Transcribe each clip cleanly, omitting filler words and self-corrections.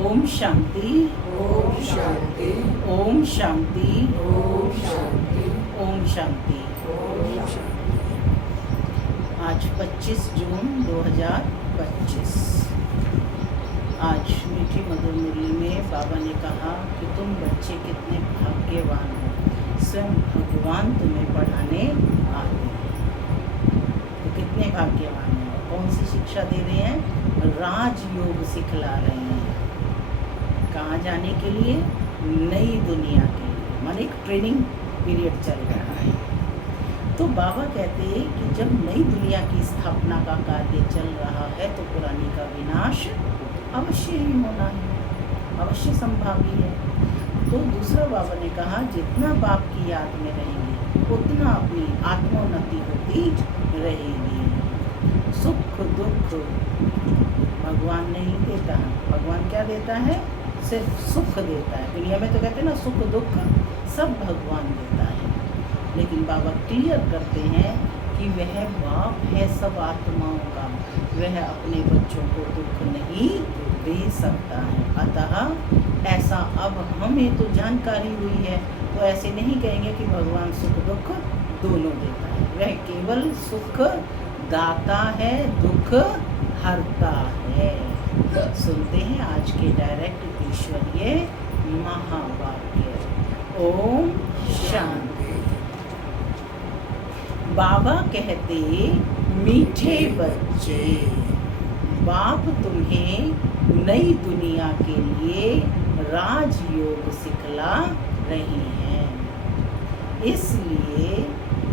ओम शांति, ओम शांति, ओम शांति, ओम शांति, ओम शांति। ओम शांति। आज 25 जून 2025। आज मीठी मधुर मुरली में बाबा ने कहा कि तुम बच्चे कितने भाग्यवान हो, स्वयं भगवान तुम्हें पढ़ाने आते हैं। तो कितने भाग्यवान हैं। और कौन सी शिक्षा दे रहे हैं? राजयोग सिखला रहे हैं। कहाँ जाने के लिए? नई दुनिया के लिए। माने एक ट्रेनिंग पीरियड चल रहा है। तो बाबा कहते हैं कि जब नई दुनिया की स्थापना का कार्य चल रहा है तो पुरानी का विनाश अवश्य ही होना है, अवश्य संभावी है। तो दूसरा बाबा ने कहा जितना बाप की याद में रहेंगे उतना अपनी आत्मोन्नति होती रहेगी। सुख दुख भगवान नहीं देता है। भगवान क्या देता है? सिर्फ सुख देता है। दुनिया में तो कहते हैं ना, सुख दुख सब भगवान देता है। लेकिन बाबा क्लियर करते हैं कि वह बाप है सब आत्माओं का, वह अपने बच्चों को दुख नहीं दे सकता है। अतः ऐसा अब हमें तो जानकारी हुई है, तो ऐसे नहीं कहेंगे कि भगवान सुख दुख दोनों देता है। वह केवल सुख दाता है, दुख हरता है। सुनते हैं आज के डायरेक्ट ईश्वरीय महावाक्य। ओम शांति। बाबा कहते मीठे बच्चे, बाप तुम्हें नई दुनिया के लिए राजयोग सिखला रहे हैं। इसलिए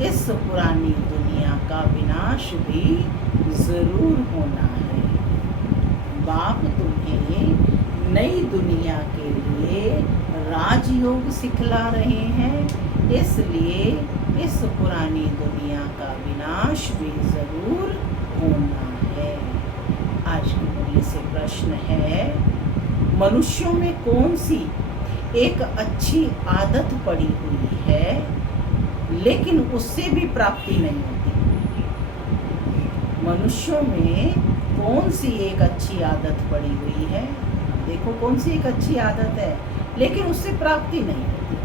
इस पुरानी दुनिया का विनाश भी जरूर होना है। बाप तुम्हें नई दुनिया के लिए राजयोग सिखला रहे हैं, इसलिए इस पुरानी दुनिया का विनाश भी जरूर होना है। आज की मुरली से प्रश्न है, मनुष्यों में कौन सी एक अच्छी आदत पड़ी हुई है लेकिन उससे भी प्राप्ति नहीं होती? मनुष्यों में कौन सी एक अच्छी आदत पड़ी हुई है? देखो कौन सी एक अच्छी आदत है लेकिन उससे प्राप्ति नहीं होती।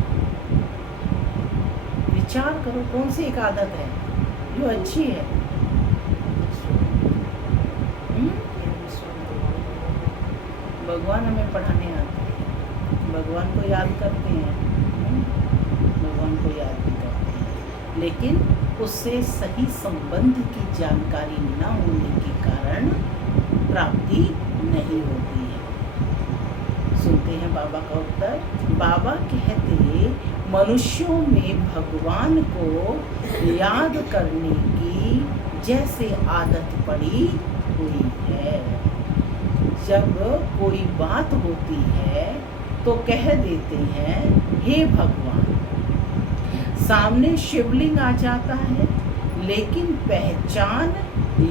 विचार करो कौन सी एक आदत है जो अच्छी है। भगवान हमें पढ़ाने आते हैं, भगवान को याद करते हैं, भगवान को याद भी करते हैं, लेकिन उससे सही संबंध की जानकारी न होने के कारण प्राप्ति नहीं होती है। सुनते हैं बाबा का उत्तर। बाबा कहते मनुष्यों में भगवान को याद करने की जैसे आदत पड़ी हुई है। जब कोई बात होती है तो कह देते हैं हे भगवान। सामने शिवलिंग आ जाता है लेकिन पहचान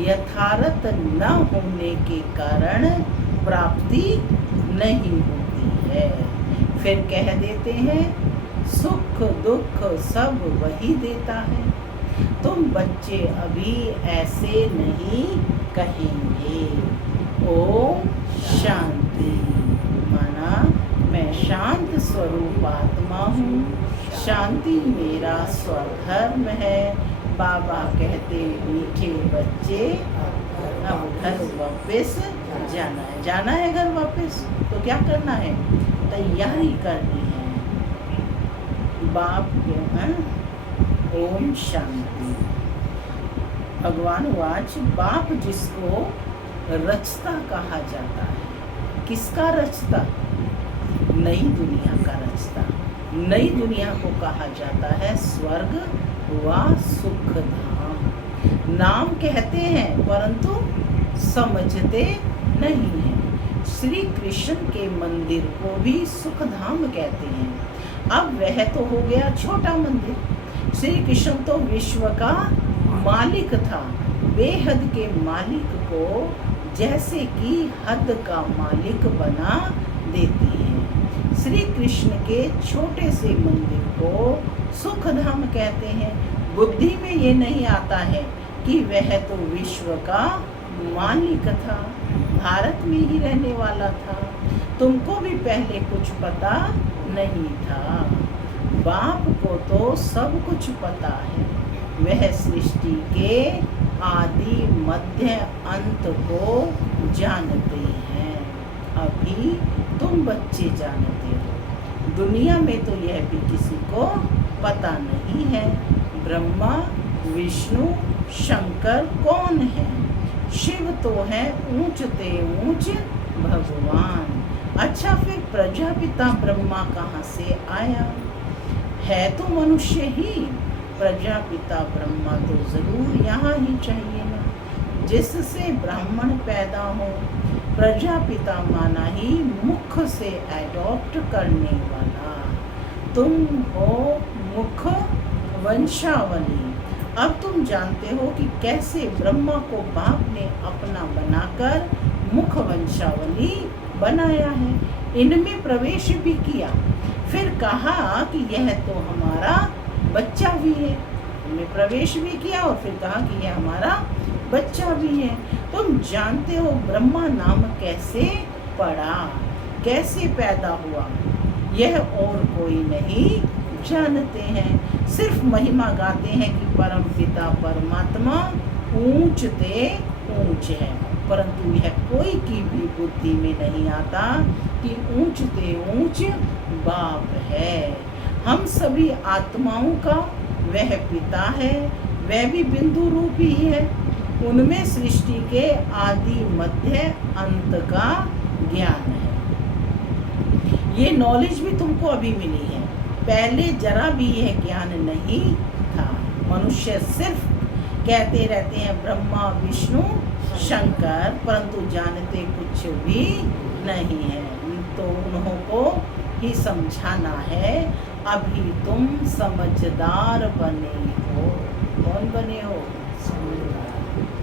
यथार्थ न होने के कारण प्राप्ति नहीं होती है। फिर कह देते हैं सुख दुख सब वही देता है। तुम बच्चे अभी ऐसे नहीं कहेंगे। ओम शांति। माना मैं शांत स्वरूप आत्मा हूँ, शांति मेरा स्वधर्म है। बाबा कहते मीठे बच्चे अब घर वापस जाना है। जाना है घर वापस, तो क्या करना है? तैयारी करनी है। बाप के हैं। ओम शांति। भगवान वाच, बाप जिसको रचता कहा जाता है, किसका रचता? नई दुनिया का रचता। नई दुनिया को कहा जाता है स्वर्ग व सुख धाम। नाम कहते हैं परंतु समझते नहीं हैं। श्री कृष्ण के मंदिर को भी सुख धाम कहते हैं। अब वह तो हो गया छोटा मंदिर। श्री कृष्ण तो विश्व का मालिक था। बेहद के मालिक को जैसे कि हद का मालिक बना देती है। श्री कृष्ण के छोटे से मंदिर को सुख धाम कहते हैं। बुद्धि में ये नहीं आता है कि वह तो विश्व का मालिक था, भारत में ही रहने वाला था। तुमको भी पहले कुछ पता नहीं था। बाप को तो सब कुछ पता है, वह सृष्टि के आदि मध्य अंत को जानते हैं। अभी तुम बच्चे जानते हो, दुनिया में तो यह भी किसी को पता नहीं है। ब्रह्मा विष्णु शंकर कौन है? शिव तो है ऊंचते ऊंच भगवान। अच्छा, फिर प्रजापिता ब्रह्मा कहाँ से आया? है तो मनुष्य ही, प्रजापिता ब्रह्मा तो जरूर यहाँ ही चाहिए ना, जिससे ब्राह्मण पैदा हो। प्रजापिता माना ही मुख से एडॉप्ट करने वाला। तुम हो मुख वंशावली। अब तुम जानते हो कि कैसे ब्रह्मा को बाप ने अपना बनाकर मुख वंशावली बनाया है। इनमें प्रवेश भी किया, फिर कहा कि यह तो हमारा बच्चा भी है। इनमें प्रवेश भी किया और फिर कहा कि यह हमारा बच्चा भी है। तुम जानते हो ब्रह्मा नाम कैसे पड़ा, कैसे पैदा हुआ? यह और कोई नहीं जानते हैं, सिर्फ महिमा गाते हैं कि परम पिता परमात्मा ऊंचते ऊंच है, परंतु यह कोई की भी बुद्धि में नहीं आता कि ऊंचते ऊंच बाप है। हम सभी आत्माओं का वह पिता है, वह भी बिंदु रूप ही है। उनमें सृष्टि के आदि मध्य अंत का ज्ञान है। ये नॉलेज भी तुमको अभी मिली है, पहले जरा भी यह ज्ञान नहीं था। मनुष्य सिर्फ कहते रहते हैं ब्रह्मा विष्णु शंकर, परंतु जानते कुछ भी नहीं है। तो उन्हों को ही समझाना है। अभी तुम समझदार बने हो। कौन बने हो?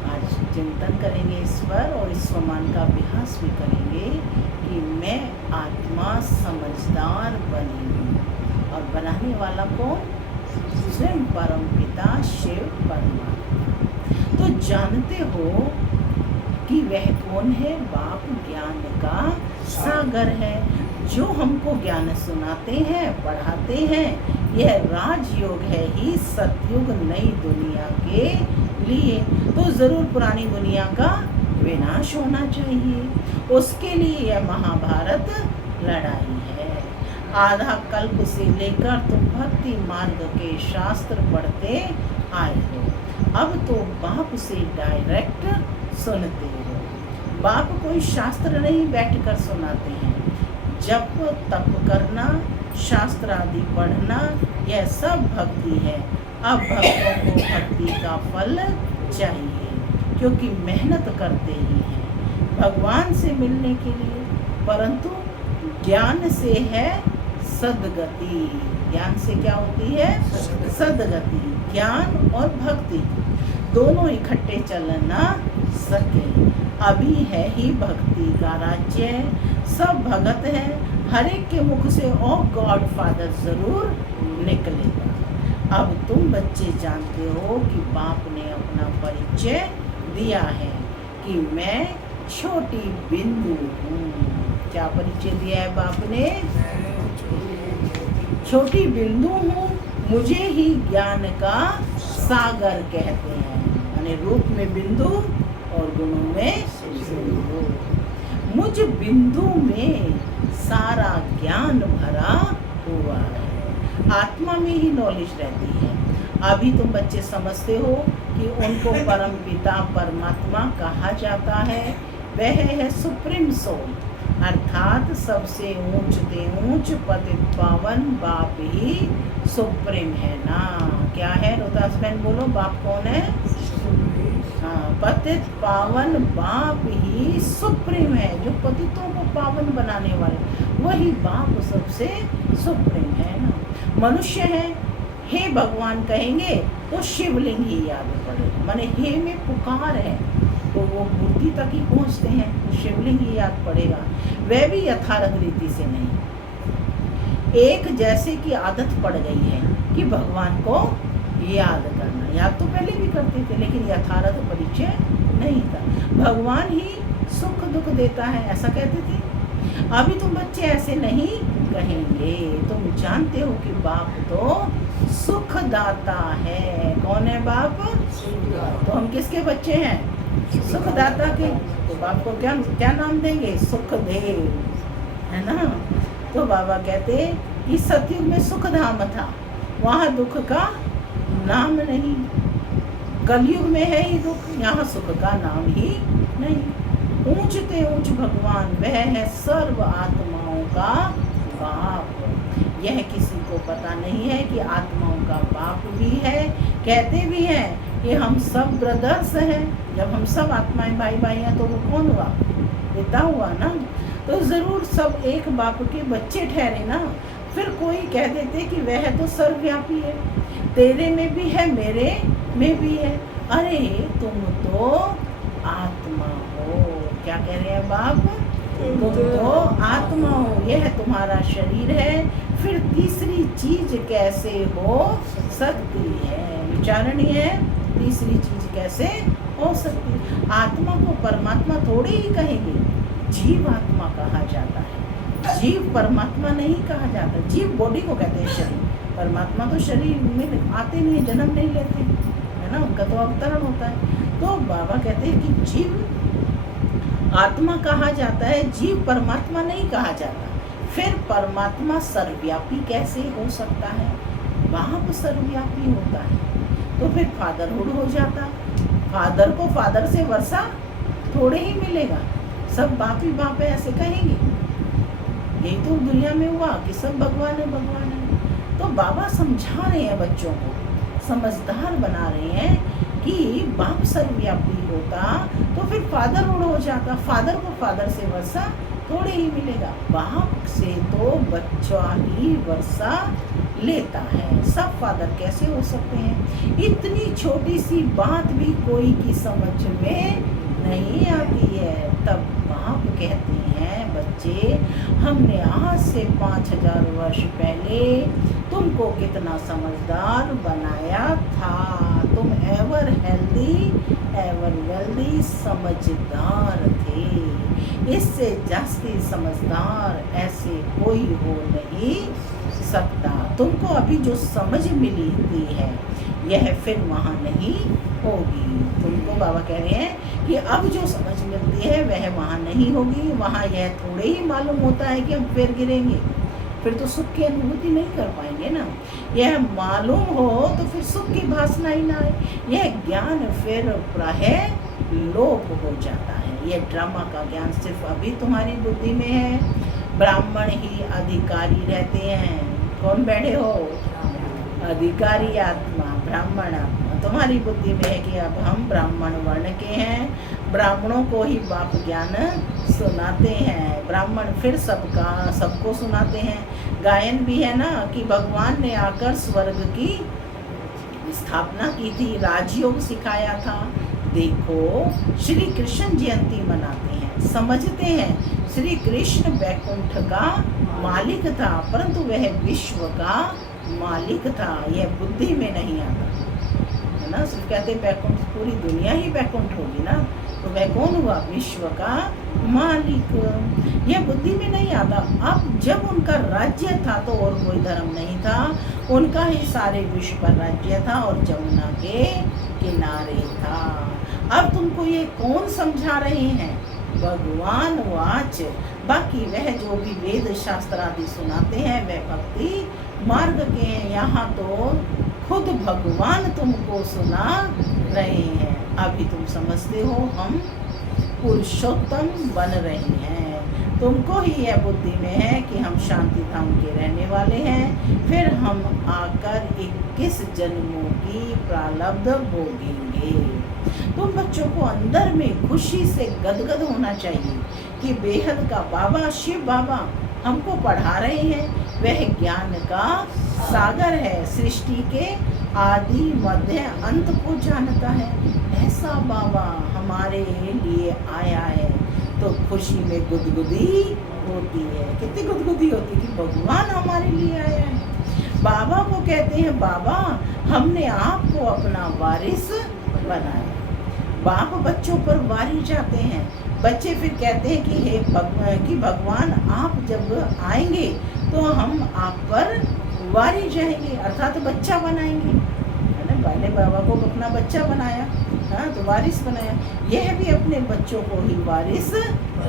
आज चिंतन करेंगे इस पर और इस स्वमान का अभ्यास भी करेंगे कि मैं आत्मा समझदार बनी हूँ। और बनाने वाला कौन? स्वयं परम पिता शिव परमात्मा। तो जानते हो कि वह कौन है? बाप ज्ञान का सागर है, जो हमको ज्ञान सुनाते हैं, पढ़ाते हैं। यह राजयोग है ही सतयुग नई दुनिया के लिए। तो जरूर पुरानी दुनिया का विनाश होना चाहिए, उसके लिए यह महाभारत लड़ाई है। आधा कल्प से लेकर तुम भक्ति मार्ग के शास्त्र पढ़ते आए हो, अब तो बाप से डायरेक्ट सुनते हो। बाप कोई शास्त्र नहीं बैठकर सुनाते हैं। जप तप करना, शास्त्र आदि पढ़ना, यह सब भक्ति है। अब भक्तों को भक्ति का फल चाहिए, क्योंकि मेहनत करते ही हैं भगवान से मिलने के लिए। परंतु ज्ञान से है सदगति। ज्ञान से क्या होती है? सदगति। ज्ञान और भक्ति दोनों इकट्ठे चल ना सके। अभी है ही भक्ति का राज्य, सब भगत है। हर एक के मुख से ओ गॉड फादर जरूर निकलेगा। अब तुम बच्चे जानते हो कि बाप ने अपना परिचय दिया है कि मैं छोटी बिंदु हूँ। क्या परिचय दिया है बाप ने? छोटी बिंदु हूँ, मुझे ही ज्ञान का सागर कहते हैं। यानी रूप में बिंदु और गुणों में सिंधु। मुझ बिंदु में सारा ज्ञान भरा हुआ है। आत्मा में ही नॉलेज रहती है। अभी तुम बच्चे समझते हो कि उनको परम पिता परमात्मा कहा जाता है। वह है सुप्रीम सोल, अर्थात सबसे ऊंचते ऊंच पतित पावन बाप ही सुप्रीम है ना। क्या है रोहतास बहन बोलो, बाप कौन है? हाँ, पतित पावन बाप ही सुप्रीम है, जो पतितों को पावन बनाने वाले, वही बाप सबसे सुप्रीम है ना। मनुष्य है, हे भगवान कहेंगे तो शिवलिंग ही याद पड़ेगा। माने हे में पुकार है तो वो मूर्ति तक ही पहुँचते हैं, तो शिवलिंग ही याद पड़ेगा। वह भी यथार्थ रीति से नहीं। एक जैसे की आदत पड़ गई है कि भगवान को याद करना। याद तो पहले भी करते थे, लेकिन यथार्थ परिचय नहीं था। भगवान ही सुख दुख देता है, ऐसा कहते थे। अभी तुम बच्चे ऐसे नहीं कहेंगे, तुम जानते हो कि बाप तो सुखदाता है। कौन है बाप? तो हम किसके बच्चे हैं? सुखदाता के। तो बाप को क्या क्या नाम देंगे? सुखदेव, है ना। तो बाबा कहते कि सतयुग में सुखधाम था, वहाँ दुख का नाम नहीं। कलयुग में है ही दुख, यहाँ सुख का नाम ही नहीं। ऊंचते ऊंच भगवान वह है सर्व आत्माओं का बाप। यह किसी को पता नहीं है कि आत्माओं का बाप भी है। कहते भी हैं कि हम सब ब्रदर्स हैं। जब हम सब आत्माएं भाई भाई हैं तो वो कौन हुआ? पिता हुआ ना। तो जरूर सब एक बाप के बच्चे ठहरे ना। फिर कोई कह देते कि वह तो सर्वव्यापी है, तेरे में भी है मेरे में भी है। अरे तुम तो आत्मा हो। क्या कह रहे हैं बाप? तुम तो आत्मा हो, यह तुम्हारा शरीर है, फिर तीसरी चीज कैसे हो सकती है? विचारणीय है, तीसरी चीज कैसे हो सकती है? आत्मा को परमात्मा थोड़े ही कहेंगे, जीव आत्मा कहा जाता है, जीव परमात्मा नहीं कहा जाता। जीव बॉडी को कहते हैं, शरीर। परमात्मा तो शरीर में आते नहीं, जन्म नहीं लेते, है ना, उनका तो अवतरण होता है। तो बाबा कहते हैं कि जीव आत्मा कहा जाता है, जीव परमात्मा नहीं कहा जाता। फिर परमात्मा सर्वव्यापी कैसे हो सकता है? बाप सर्वव्यापी होता है तो फिर फादरहुड हो जाता। फादर को फादर से वर्षा थोड़े ही मिलेगा, सब बाप ही बाप है ऐसे कहेंगे। यही तो दुनिया में हुआ कि सब भगवान है भगवान है। तो बाबा समझा रहे हैं बच्चों को, समझदार बना रहे हैं कि बाप सर्वव्यापी होता तो फिर फादरहुड हो जाता। फादर को फादर से वर्षा थोड़े ही मिलेगा, बाप से तो बच्चा ही वर्षा लेता है। सब फादर कैसे हो सकते हैं? इतनी छोटी सी बात भी कोई की समझ में नहीं आती है। तब बाप कहते हैं, बच्चे हमने आज से 5000 वर्ष पहले तुमको कितना समझदार बनाया था। तुम एवर हेल्दी एवर वेल्दी समझदार थे। इससे जास्ती समझदार ऐसे कोई हो नहीं सकता। तुमको अभी जो समझ मिली हुई है यह फिर वहाँ नहीं होगी। तुमको बाबा कह रहे हैं कि अब जो समझ मिलती है वह वहाँ नहीं होगी। वहाँ यह थोड़े ही मालूम होता है कि हम फिर गिरेंगे, फिर तो सुख की अनुभूति नहीं कर पाएंगे ना। यह मालूम हो तो फिर सुख की भासना ही ना आए। यह ज्ञान फिर प्रायः लोप हो जाता है। यह ड्रामा का ज्ञान सिर्फ अभी तुम्हारी बुद्धि में है। ब्राह्मण ही अधिकारी रहते हैं। कौन बैठे हो? अधिकारी आत्मा, ब्राह्मण आत्मा। तुम्हारी बुद्धि में है कि अब हम ब्राह्मण वर्ण के हैं, ब्राह्मणों को ही बाप ज्ञान सुनाते हैं। ब्राह्मण फिर सबको सुनाते हैं। गायन भी है ना कि भगवान ने आकर स्वर्ग की स्थापना की थी, राजयोग सिखाया था। देखो श्री कृष्ण जयंती मनाते हैं, समझते हैं श्री कृष्ण वैकुंठ का मालिक था, परंतु वह विश्व का मालिक था। यह बुद्धि में नहीं आता है ना। सिर्फ कहते वैकुंठ, पूरी दुनिया ही वैकुंठ होगी ना, तो वह कौन हुआ? विश्व का मालिक। यह बुद्धि में नहीं आता। अब जब उनका राज्य था तो और कोई धर्म नहीं था, उनका ही सारे विश्व पर राज्य था और जमुना के किनारे था। अब तुमको ये कौन समझा रहे हैं? भगवान वाच। बाकी वह जो भी वेद शास्त्र आदि सुनाते हैं वह भक्ति मार्ग के हैं। यहाँ तो खुद भगवान तुमको सुना रहे हैं। अभी तुम समझते हो हम पुरुषोत्तम बन रहे हैं। तुमको ही यह बुद्धि में है कि हम शांति धाम के रहने वाले हैं, फिर हम आकर 21 जन्मों की प्रारब्ध भोगेंगे। तुम बच्चों को अंदर में खुशी से गदगद होना चाहिए कि बेहद का बाबा, शिव बाबा हमको पढ़ा रहे हैं। वह ज्ञान का सागर है, सृष्टि के आदि मध्य अंत को जानता है। ऐसा बाबा हमारे लिए आया है तो खुशी में गुदगुदी होती है। कितनी गुदगुदी होती है कि भगवान हमारे लिए आया है। बाबा को कहते हैं, बाबा हमने आपको अपना वारिस बनाया। बाप बच्चों पर वारी जाते हैं। बच्चे फिर कहते हैं कि भगवान आप जब आएंगे तो हम आप पर वारी जाएंगे, अर्थात बच्चा बनाएंगे, है ना। पहले बाबा को अपना बच्चा बनाया, हाँ, तो वारिस बनाया। यह भी अपने बच्चों को ही वारिस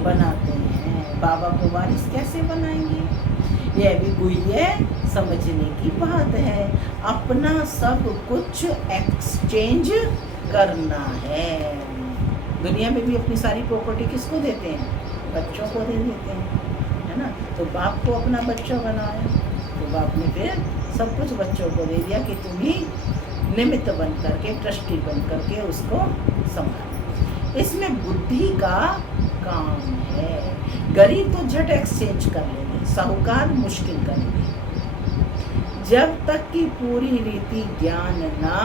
बनाते हैं। बाबा को वारिस कैसे बनाएंगे? यह भी गुह्य समझने की बात है। अपना सब कुछ एक्सचेंज करना है। दुनिया में भी अपनी सारी प्रॉपर्टी किसको देते हैं? बच्चों को दे देते हैं, है ना। तो बाप को अपना बच्चा बनाया, तो बाप ने फिर सब कुछ बच्चों को दे दिया कि तुम ही निमित्त बन करके, ट्रस्टी बन करके उसको संभालो। इसमें बुद्धि का काम है। गरीब तो झट एक्सचेंज कर लेंगे, साहूकार मुश्किल करेंगे। जब तक कि पूरी रीति ज्ञान ना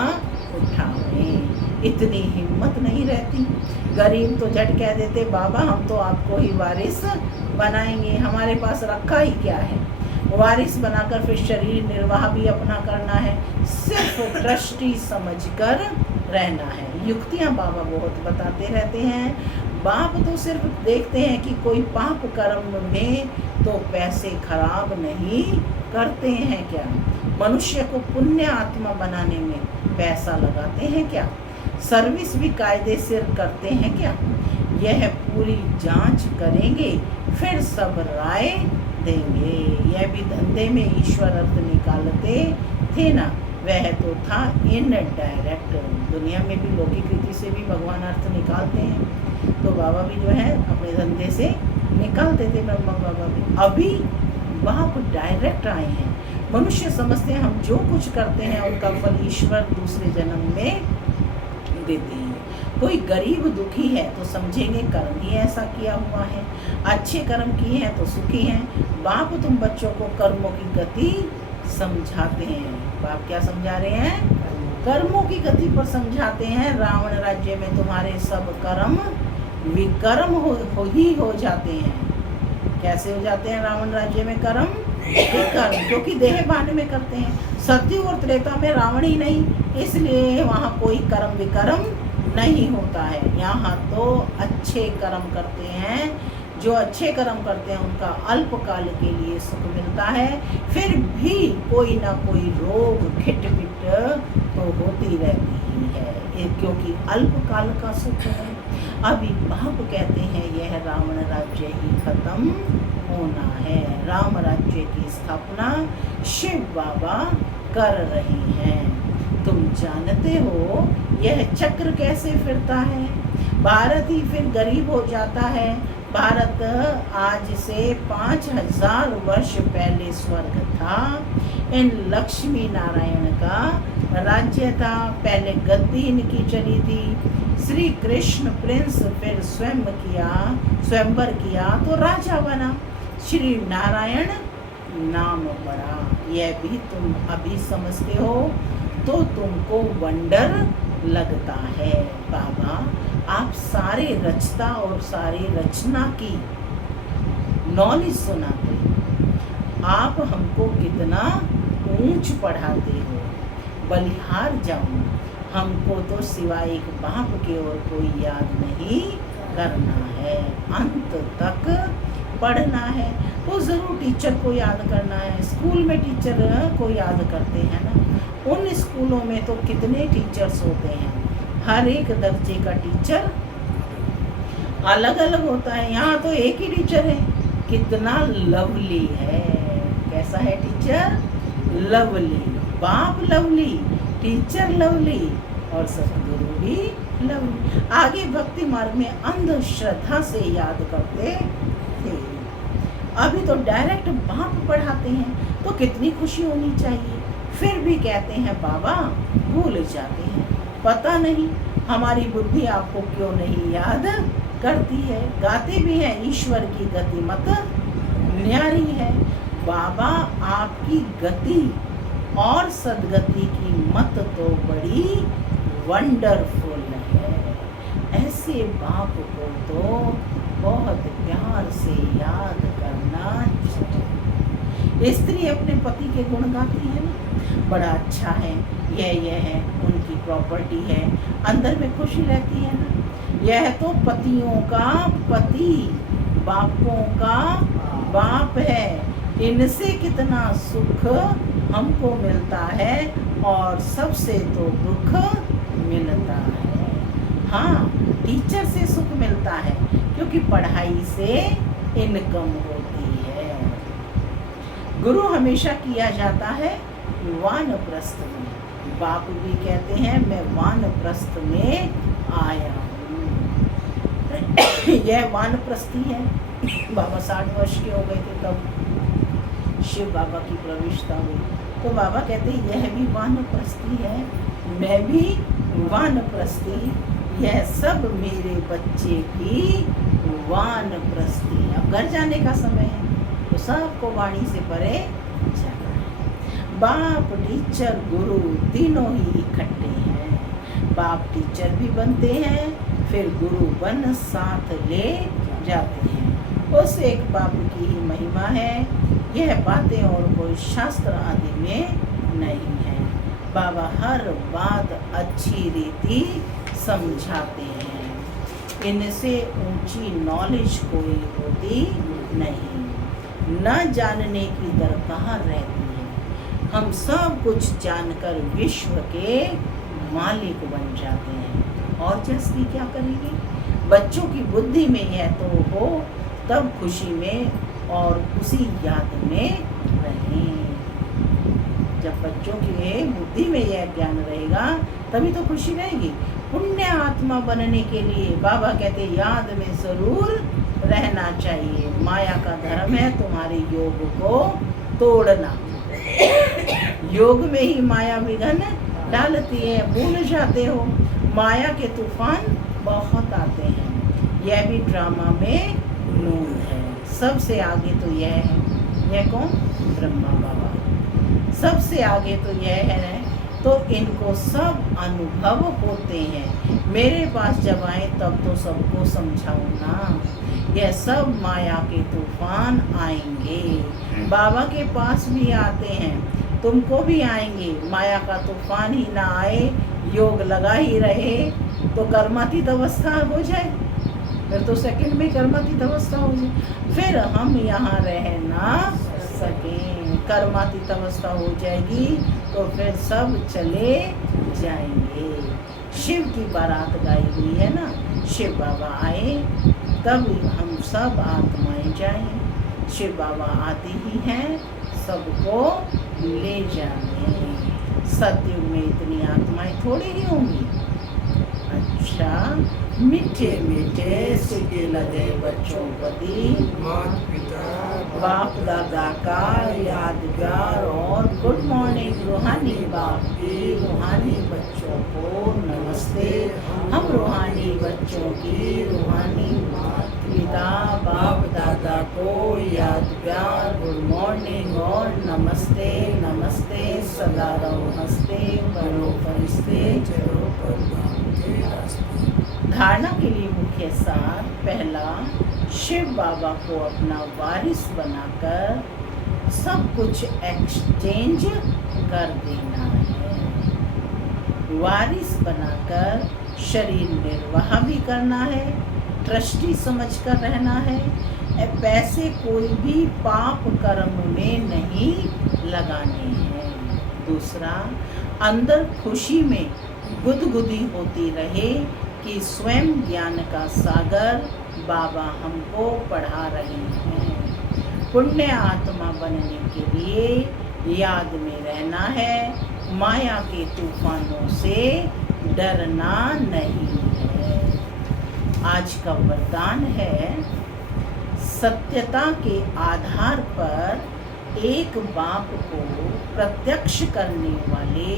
उठावें, इतनी हिम्मत नहीं रहती। गरीब तो झट कह देते बाबा हम तो आपको ही वारिस बनाएंगे, हमारे पास रखा ही क्या है। वारिस बनाकर फिर शरीर निर्वाह भी अपना करना है, सिर्फ ट्रस्टी समझकर रहना है। युक्तियाँ बाबा बहुत बताते रहते हैं। बाप तो सिर्फ देखते हैं कि कोई पाप कर्म में तो पैसे खराब नहीं करते हैं क्या, मनुष्य को पुण्य आत्मा बनाने में पैसा लगाते हैं क्या, सर्विस भी कायदे से करते हैं क्या। यह पूरी जांच करेंगे फिर सब राय देंगे। यह भी धंधे में ईश्वर अर्थ निकालते थे ना, वह तो था इनडायरेक्ट। दुनिया में भी लौकिक रीति से भी भगवान अर्थ निकालते हैं, तो बाबा भी जो है अपने धंधे से निकालते थे, ब्रह्मा बाबा भी। अभी बाप डायरेक्ट आए हैं। मनुष्य समझते हैं हम जो कुछ करते हैं उनका फल ईश्वर दूसरे जन्म में देते हैं। कोई गरीब दुखी है तो समझेंगे कर्म ही ऐसा किया हुआ है, अच्छे कर्म किए हैं तो सुखी हैं। बाप तुम बच्चों को कर्मों की गति समझाते हैं। बाप क्या समझा रहे हैं? कर्मों की गति पर समझाते हैं। रावण राज्य में तुम्हारे सब कर्म विकर्म हो जाते हैं। कैसे हो जाते हैं रावण राज्य में कर्म विकर्म? क्योंकि देहभान में करते हैं। सत्य और त्रेता में रावण ही नहीं, इसलिए वहाँ कोई कर्म विकर्म नहीं होता है। यहाँ तो अच्छे कर्म करते हैं। जो अच्छे कर्म करते हैं उनका अल्पकाल के लिए सुख मिलता है, फिर भी कोई ना कोई रोग खिटपिट तो होती रहती ही है, क्योंकि अल्पकाल का सुख है। अभी बाप कहते हैं यह रावण राज्य ही खत्म होना है। राम राज्य की स्थापना शिव बाबा कर रहे हैं। तुम जानते हो यह चक्र कैसे फिरता है? भारत ही फिर गरीब हो जाता है। भारत आज से 5000 वर्ष पहले स्वर्ग था। इन लक्ष्मी नारायण का राज्य था। पहले गद्दी इनकी चली थी। श्री कृष्ण प्रिंस फिर स्वयंवर किया तो राजा बना। श्री नारायण नाम पड़ा। यह भी तुम अभी समझते हो तो तुमको वंडर लगता है। बाबा आप सारे रचता और सारे रचना की नॉलेज सुनाते, आप हमको कितना ऊंच पढ़ाते हो। बलिहार जाऊं, हमको तो सिवाय एक बाप के और कोई याद नहीं करना है। अंत तक पढ़ना है तो ज़रूर टीचर को याद करना है। स्कूल में टीचर को याद करते हैं ना, उन स्कूलों में तो कितने टीचर्स होते हैं। हर एक दर्जे का टीचर अलग अलग होता है। यहाँ तो एक ही टीचर है, कितना लवली है। कैसा है टीचर? लवली। बाप लवली, टीचर लवली और सतगुरु भी लवली। आगे भक्ति मार्ग में अंधश्रद्धा से याद करते थे, अभी तो डायरेक्ट बाप पढ़ाते हैं, तो कितनी खुशी होनी चाहिए। फिर भी कहते हैं बाबा भूल जाते हैं। पता नहीं हमारी बुद्धि आपको क्यों नहीं याद करती है। गाते भी हैं ईश्वर की गति मत न्यारी है। बाबा आपकी गति और सदगति की मत तो बड़ी वंडरफुल है। ऐसे बाप को तो बहुत प्यार से याद करना चाहिए। स्त्री अपने पति के गुण गाती है ना, बड़ा अच्छा है, यह है, उनकी प्रॉपर्टी है, अंदर में खुशी रहती है ना। यह तो पतियों का पति, बापों का बाप है, इनसे कितना सुख हमको मिलता है और सबसे तो दुख मिलता है। हाँ, टीचर से सुख मिलता है क्योंकि पढ़ाई से इनकम होती है। गुरु हमेशा किया जाता है वानप्रस्थ में। बाप भी कहते हैं मैं वानप्रस्थ में आया हूँ। यह वानप्रस्थी है। बाबा 60 वर्ष के हो गए थे तब शिव बाबा की प्रविष्टा हुई, तो बाबा कहते यह भी वानप्रस्थी है, मैं भी वानप्रस्थी, यह सब मेरे बच्चे भी वानप्रस्थी। अब घर जाने का समय है तो सबको वाणी से परे जाना है। बाप टीचर गुरु तीनों ही इकट्ठे हैं। बाप टीचर भी बनते हैं, फिर गुरु बन साथ ले जाते हैं। उस एक बाप की ही महिमा है। यह बातें और कोई शास्त्र आदि में नहीं है। बाबा हर बात अच्छी रीति समझाते हैं। इनसे ऊंची नॉलेज कोई होती नहीं। न जानने की दर कहाँ रहती है। हम सब कुछ जानकर विश्व के मालिक बन जाते हैं। और जैसी क्या करेंगे? बच्चों की बुद्धि में यह तो हो, तब खुशी में और उसी याद में रहें। जब बच्चों की बुद्धि में यह ज्ञान रहेगा तभी तो खुशी रहेगी। पुण्य आत्मा बनने के लिए बाबा कहते याद में जरूर रहना चाहिए। माया का धर्म है तुम्हारे योग को तोड़ना। योग में ही माया विघन डालती है, भूल जाते हो। माया के तूफान बहुत आते हैं। यह भी ड्रामा में नून है। सबसे आगे तो यह है। यह कौन? ब्रह्मा बाबा। सबसे आगे तो यह है। तो इनको सब अनुभव होते हैं। मेरे पास जब आए तब तो सबको समझाऊं ना। यह सब माया के तूफान आएंगे। बाबा के पास भी आते हैं, तुमको भी आएंगे। माया का तूफान ही ना आए, योग लगा ही रहे तो कर्मातीत अवस्था हो जाए, फिर तो सेकंड में कर्मातीत अवस्था हो जाए, फिर हम यहाँ रह ना सकें। कर्मातीत अवस्था हो जाएगी तो फिर सब चले जाएंगे। शिव की बारात गाई हुई है ना, शिव बाबा आए तब हम सब आत्माएं जाएं। शिव बाबा आते ही हैं सबको ले जाने। सतयुग में इतनी आत्माएं थोड़ी ही होंगी। अच्छा, मीठे मीठे सीधे लगे बच्चों प्रति माता पिता बाप दादा का यादगार और गुड मॉर्निंग रूहानी बाप की रूहानी बच्चों को नमस्ते। हम रूहानी बच्चों की रूहानी पिता बाप दादा को यादगार गुड मॉर्निंग और नमस्ते। नमस्ते, सदा रहो हंसते, बनो फरिश्ते, चलो परमात्मा के रास्ते। धारणा के लिए मुख्य सार पहला, शिव बाबा को अपना वारिस बनाकर सब कुछ एक्सचेंज कर देना है। वारिस बनाकर शरीर निर्वाह भी करना है, ट्रस्टी समझकर रहना है। पैसे कोई भी पाप कर्म में नहीं लगाने हैं। दूसरा, अंदर खुशी में गुदगुदी होती रहे कि स्वयं ज्ञान का सागर बाबा हमको पढ़ा रहे हैं। पुण्य आत्मा बनने के लिए याद में रहना है, माया के तूफानों से डरना नहीं है। आज का वरदान है, सत्यता के आधार पर एक बाप को प्रत्यक्ष करने वाले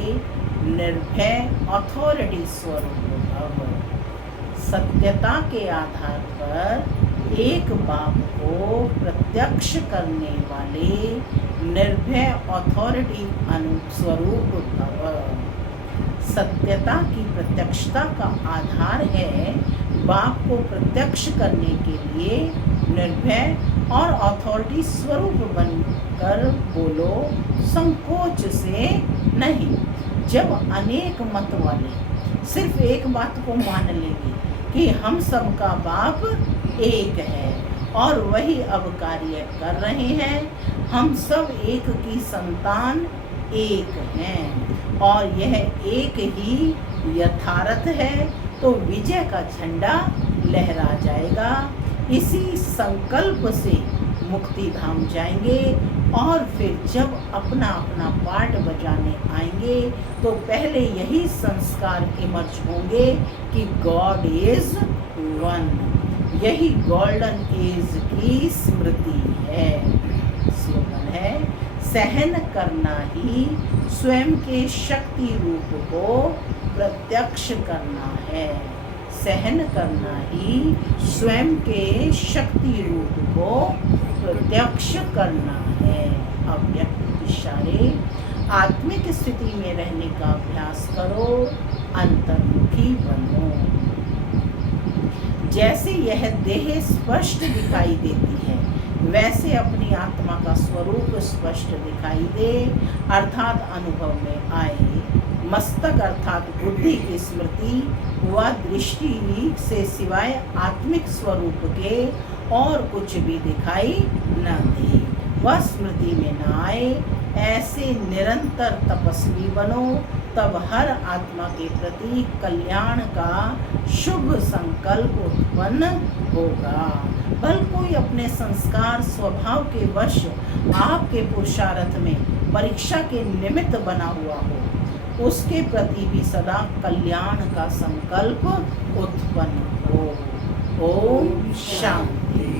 निर्भय अथॉरिटी स्वरूप भव। सत्यता के आधार पर एक बाप को प्रत्यक्ष करने वाले निर्भय अथॉरिटी स्वरूप भव। सत्यता की प्रत्यक्षता का आधार है बाप को प्रत्यक्ष करने के लिए निर्भय और अथॉरिटी स्वरूप बनकर बोलो, संकोच से नहीं। जब अनेक मत वाले सिर्फ एक बात को मान लेंगे कि हम सबका बाप एक है और वही अब कार्य कर रहे हैं, हम सब एक की संतान एक हैं और यह एक ही यथार्थ है, तो विजय का झंडा लहरा जाएगा। इसी संकल्प से मुक्ति धाम जाएंगे और फिर जब अपना अपना पार्ट बजाने आएंगे तो पहले यही संस्कार इमर्ज होंगे कि गॉड इज वन। यही गोल्डन एज की स्मृति है। स्लोगन है, सहन करना ही स्वयं के शक्ति रूप को प्रत्यक्ष करना है। सहन करना ही स्वयं के शक्ति रूप को प्रत्यक्ष करना है। अव्यक्त इशारे, आत्मिक स्थिति में रहने का अभ्यास करो, अंतर्मुखी बनो। जैसे यह देह स्पष्ट दिखाई देती है, वैसे अपनी आत्मा का स्वरूप स्पष्ट दिखाई दे, अर्थात अनुभव में आए। मस्तक अर्थात बुद्धि की स्मृति व दृष्टि से सिवाय आत्मिक स्वरूप के और कुछ भी दिखाई न दे, वह स्मृति में न आए। ऐसे निरंतर तपस्वी बनो, तब हर आत्मा के प्रति कल्याण का शुभ संकल्प उत्पन्न होगा। भल कोई अपने संस्कार स्वभाव के वश आपके पुरुषार्थ में परीक्षा के निमित्त बना हुआ हो, उसके प्रति भी सदा कल्याण का संकल्प उत्पन्न हो। ओम शांति।